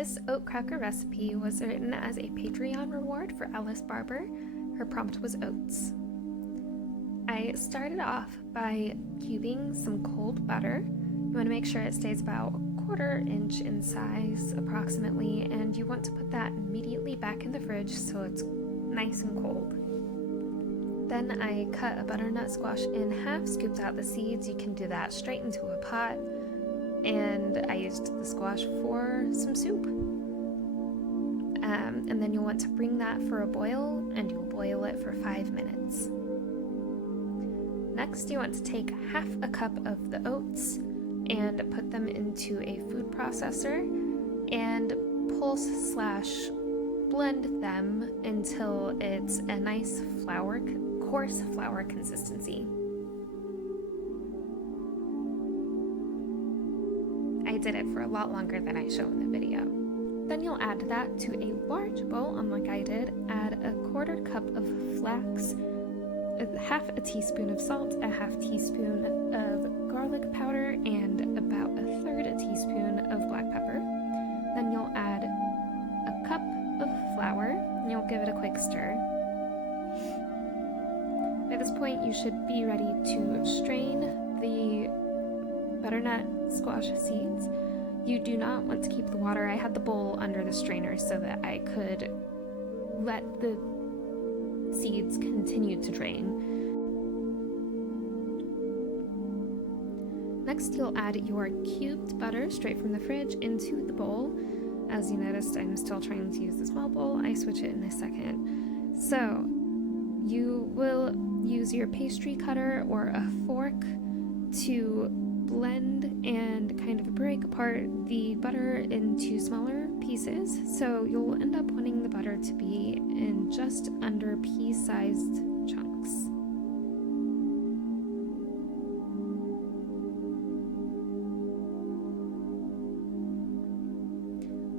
This oat cracker recipe was written as a Patreon reward for Alice Barber. Her prompt was oats. I started off by cubing some cold butter. You want to make sure it stays about a quarter inch in size approximately, and you want to put that immediately back in the fridge so it's nice and cold. Then I cut a butternut squash in half, scooped out the seeds. You can do that straight into a pot, and I used the squash for some soup. And then you'll want to bring that for a boil, and you'll boil it for 5 minutes. Next, you want to take half a cup of the oats and put them into a food processor and pulse/blend them until it's a nice coarse flour consistency. I did it for a lot longer than I show in the video. Then you'll add that to a large bowl, unlike I did. Add a quarter cup of flax, half a teaspoon of salt, a half teaspoon of garlic powder, and about a third a teaspoon of black pepper. Then you'll add a cup of flour, and you'll give it a quick stir. By this point, you should be ready to strain the butternut squash seeds. You do not want to keep the water. I had the bowl under the strainer so that I could let the seeds continue to drain. Next, you'll add your cubed butter straight from the fridge into the bowl. As you noticed, I'm still trying to use the small bowl. I switch it in a second. So, you will use your pastry cutter or a fork to blend and kind of break apart the butter into smaller pieces. So you'll end up wanting the butter to be in just under pea-sized chunks.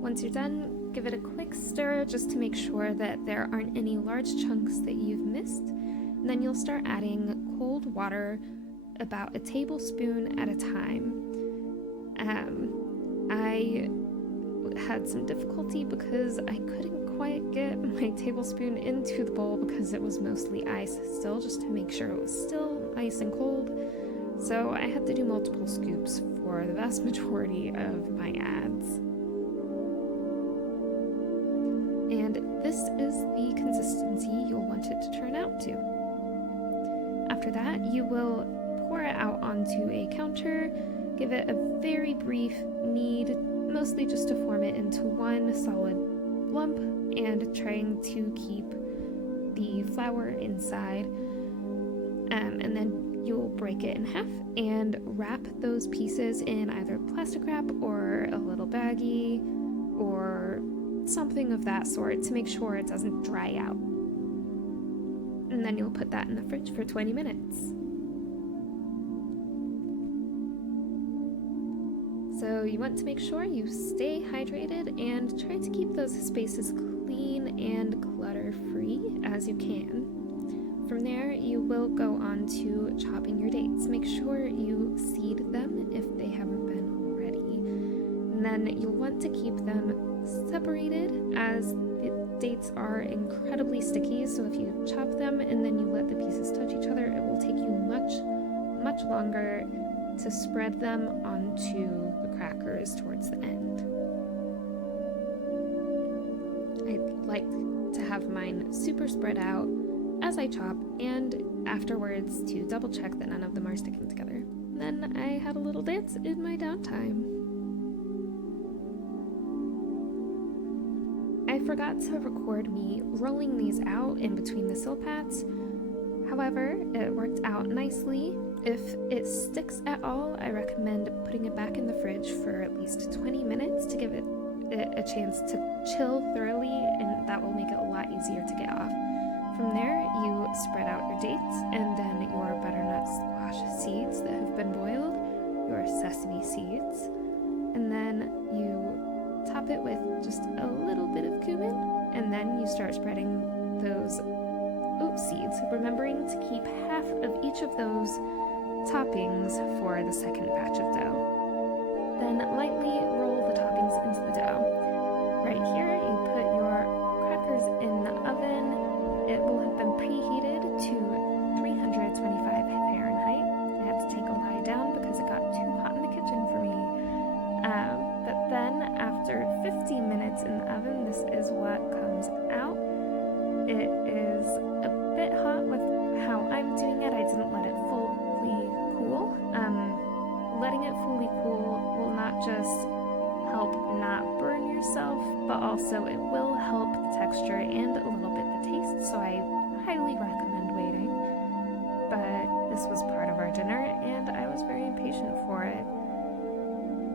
Once you're done, give it a quick stir just to make sure that there aren't any large chunks that you've missed. And then you'll start adding cold water, about a tablespoon at a time. I had some difficulty because I couldn't quite get my tablespoon into the bowl because it was mostly ice still, just to make sure it was still nice and cold. So I had to do multiple scoops for the vast majority of my ads. And this is the consistency you'll want it to turn out to. After that, you will pour it out onto a counter, give it a very brief knead, mostly just to form it into one solid lump, and trying to keep the flour inside. And then you'll break it in half and wrap those pieces in either plastic wrap or a little baggie or something of that sort to make sure it doesn't dry out. And then you'll put that in the fridge for 20 minutes. So you want to make sure you stay hydrated and try to keep those spaces clean and clutter-free as you can. From there, you will go on to chopping your dates. Make sure you seed them if they haven't been already. And then you'll want to keep them separated as the dates are incredibly sticky, so if you chop them and then you let the pieces touch each other, it will take you much longer to spread them onto the crackers towards the end. I like to have mine super spread out as I chop, and afterwards to double check that none of them are sticking together. Then I had a little dance in my downtime. I forgot to record me rolling these out in between the silpats. However, it worked out nicely. If it sticks at all, I recommend putting it back in the fridge for at least 20 minutes to give it a chance to chill thoroughly, and that will make it a lot easier to get off. From there, you spread out your dates and then your butternut squash seeds that have been boiled, your sesame seeds, and then you top it with just a little bit of cumin, and then you start spreading those oat seeds, remembering to keep half of each of those toppings for the second batch of dough. Then lightly roll the toppings into the dough. 50 minutes in the oven, this is what comes out. It is a bit hot with how I'm doing it. I didn't let it fully cool. Letting it fully cool will not just help not burn yourself, but also it will help the texture and a little bit the taste, so I highly recommend waiting. But this was part of our dinner and I was very impatient for it.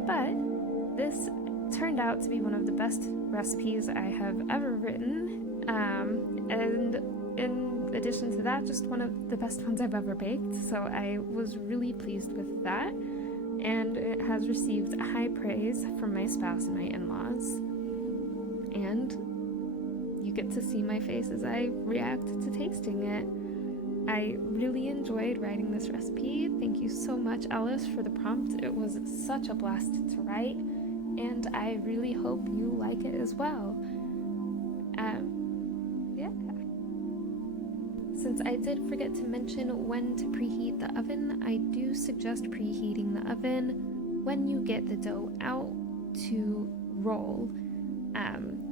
But this turned out to be one of the best recipes I have ever written, and in addition to that, just one of the best ones I've ever baked, so I was really pleased with that, and it has received high praise from my spouse and my in-laws. And you get to see my face as I react to tasting it. I really enjoyed writing this recipe. Thank you so much, Alice, for the prompt. It was such a blast to write, and I really hope you like it as well. Yeah. Since I did forget to mention when to preheat the oven, I do suggest preheating the oven when you get the dough out to roll.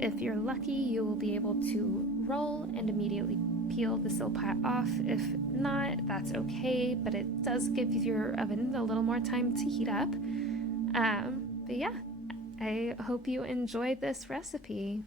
If you're lucky, you will be able to roll and immediately peel the silpat off. If not, that's okay, but it does give your oven a little more time to heat up. But yeah, I hope you enjoyed this recipe.